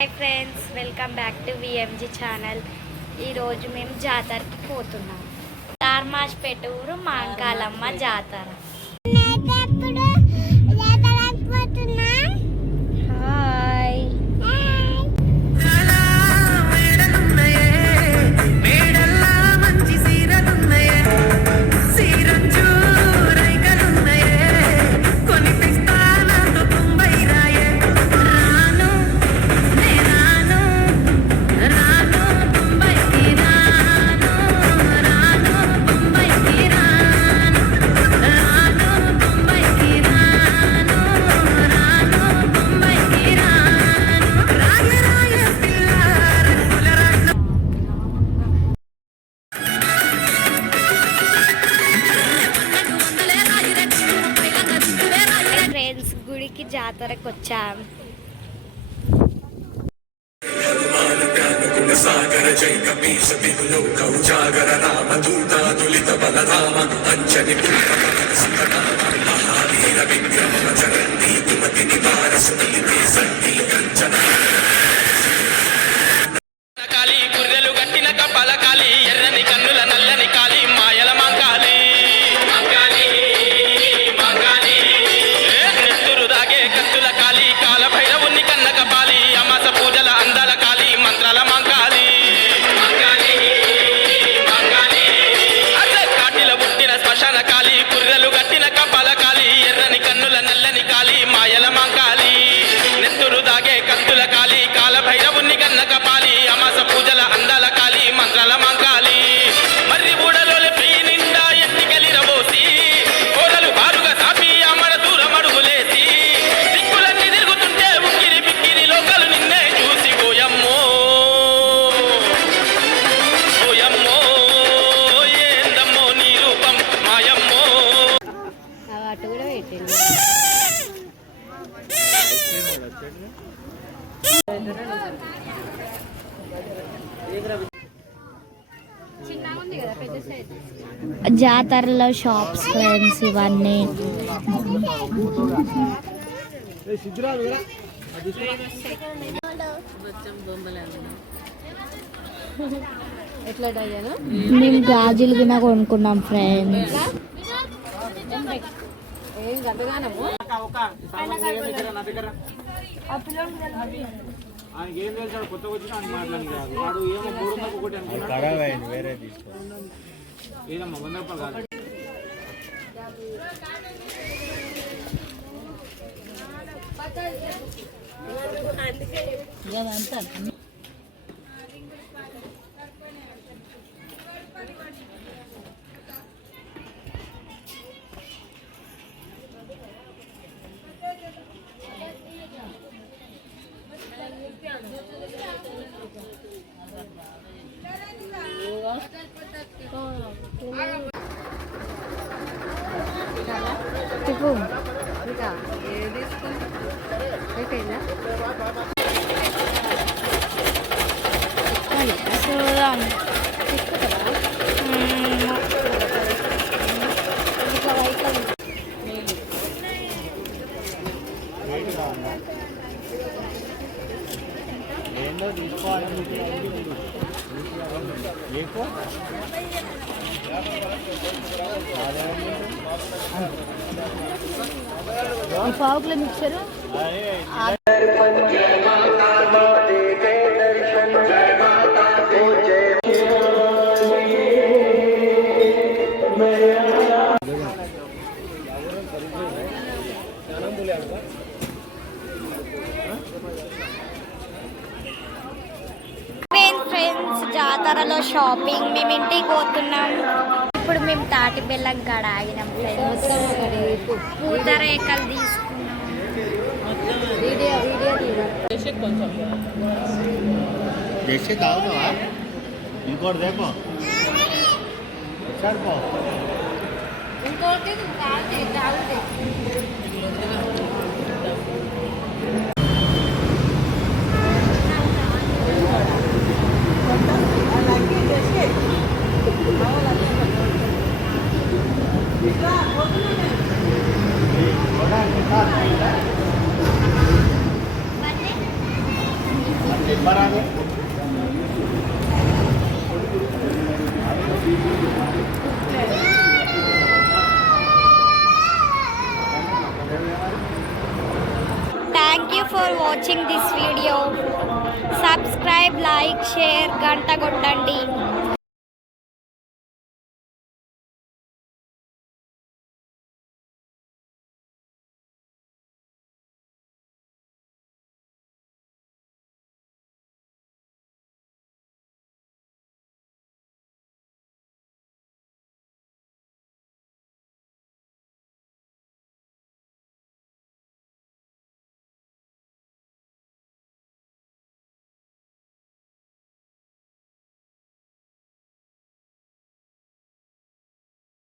Hi friends, welcome back to VMG channel. ఈరోజు మేము జాతరకి పోతున్నాం. తార్మాజ్పేట ఊరు మాంకాలమ్మ జాతర. హాయ్ ఫ్రెండ్స్, గుడికి జాతరకు వచ్చాం. సాగర జై కపీశ బిగులో కౌజాగర రామ దూతా దులిత బలరామ అంజని మహావీర విక్రమ చరణి తుమతి నివార సునీతి సంతి కంచన కాళీ గుర్రెలు గట్టిన కపాల కాళీ ఎర్రని కన్నుల నల్లని కాళీ మాయల మాంకాళీ మాంకాళీ మాంకాళీ నెత్తురు దాగే కత్తుల కాళీ కాల భైరవుని కన్న కపాలి అమాస పూజల అందాల కాళీ మంత్రాల మాంకాళీ మాంకాళీ మాంకాళీ అదే కాటిల పుట్టిన శ్మశాన కాళీ గుర్రెలు గట్టిన కపాల కాళీ ఎర్రని కన్నుల నల్లని కాళీ మాయల మాంకాళీ నెత్తురు దాగే కత్తుల కాళీ కాల భైరవుని కన్న కపాలి అమాస పూజల అందాల కాళీ మంత్రాల మాంకాళీ మర్రి బూడలోని పెయ్యి నిండా ఎత్తికెళ్ళి రబోసి కోరలు బారుగా సాపి అమర దూరం అడుగులేసి దిక్కులన్నీ తిరుగుతుంటే ఉక్కిరి బిక్కిరి లోకలు నిన్నే చూసి పోయమ్మో పోయమ్మో ఏందమ్మో నీ రూపం మాయమ్మో. అటు కూడా పెట్టింది. జాతరలో షాప్స్ ఫ్రెండ్స్, ఇవన్నీ ఎట్లా అయ్యాను మేము గాజులు గిన కొనుక్కున్నాం ఫ్రెండ్స్. ఏం గంటగానము ఆయనకి ఏం తెలుసు, కొత్తగా వచ్చిన ఆయన మాట్లాడి కాదు. వాడు ఏమో 300 ఒకటి అనుకున్నాడు. ఏదమ్మా 100 రూపాయలు కాదు. చెప్పు. ఇంకా ఏది అయిపోయిందా? చూద్దాం. ఏందో తీసుకోవాలని మీకు పావు కిలో మిక్చరు ఫ్రెండ్స్, జాతరలో షాపింగ్. మేము ఇంటికి పోతున్నాం. ఇప్పుడు మేము తాటి బెల్లం కాడ ఆగినాం ఫ్రెండ్స్. పూతరేకలు తీసుకున్నాం. జెస్సీ తాగుతావా? ఇంకోటి దేపో ఇంకోటి తాగుతాయి. Thank you for watching this video. Subscribe, like, share, గంట కొట్టండి.